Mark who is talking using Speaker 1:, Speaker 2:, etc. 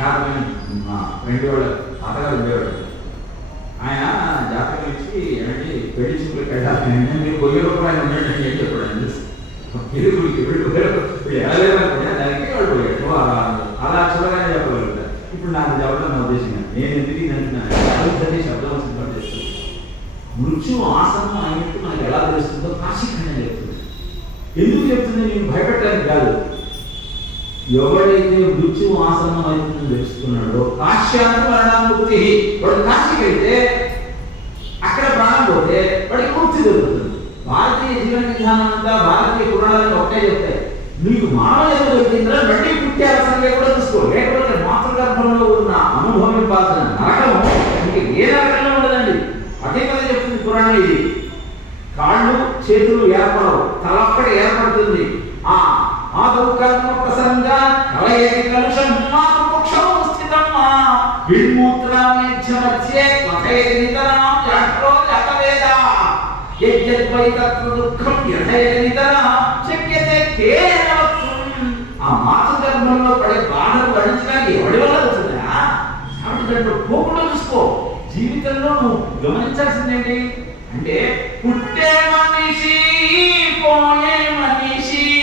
Speaker 1: విశాలమైన ఫ్రెండ్ వాళ్ళ అతగారు ఉండేవాడు ఆయన జాతర ఇచ్చి ఏమంటే పెళ్లి చూపులు కట్టాలి మీరు వెయ్యి రూపాయలు ఉండేటట్టు ఏం చెప్పాడు అండి పిలుగురికి వెళ్ళి వెళ్ళలేమనుకున్నా దానికి వాళ్ళు పోయాడు అలా చూడగానే చెప్పగలుగుతారు ఇప్పుడు నాకు చెప్పడం నా ఉద్దేశం నేను ఎందుకు అంటున్నాను శబ్దం సిద్ధం చేస్తుంది మృత్యు ఆసనం అయినట్టు నాకు ఎలా తెలుస్తుందో కాశీఖండం చెప్తుంది ఎందుకు చెప్తుంది నేను భయపెట్టడానికి కాదు ఎవరు మృత్యు ఆసనం అవుతుందని తెలుసుకున్నాడు కాశ్యాన్ని మరణామూర్తి వాడు కాశీకి వెళ్తే అక్కడ ప్రాణం పోతే వాడికి మృత్యు దొరుకుతుంది భారతీయ జీవన విధానం అంతా భారతీయ పురాణాలను ఒకటే చెప్తాయి మీకు మానవ ఎదురు దొరికిందా మళ్ళీ పుట్టే అవసరం కూడా చూసుకో లేకపోతే మాతృగర్భంలో ఉన్న అనుభవింపాల్సిన నరకం మీకు ఏ నరకంలో ఉండదండి అదే కదా చెప్తుంది పురాణం ఇది కాళ్ళు చేతులు ఏర్పడవు తల అక్కడ ఏర్పడుతుంది ఆ ఆ దౌకాలను విముద్రాన్ని मध्ये మతే నితరాం యాత్రో యతవేద యద్యద్వై తత్వ దుఃఖం యథే నితర శక్యతే కేవలం ఆ మాత గర్భంలో పడే బాణం గడించడానికి ఎవడి వల్ల అవుతుందా కాబట్టి దాంట్లో పోకుండా చూసుకో జీవితంలో నువ్వు గమనించాల్సింది ఏంటి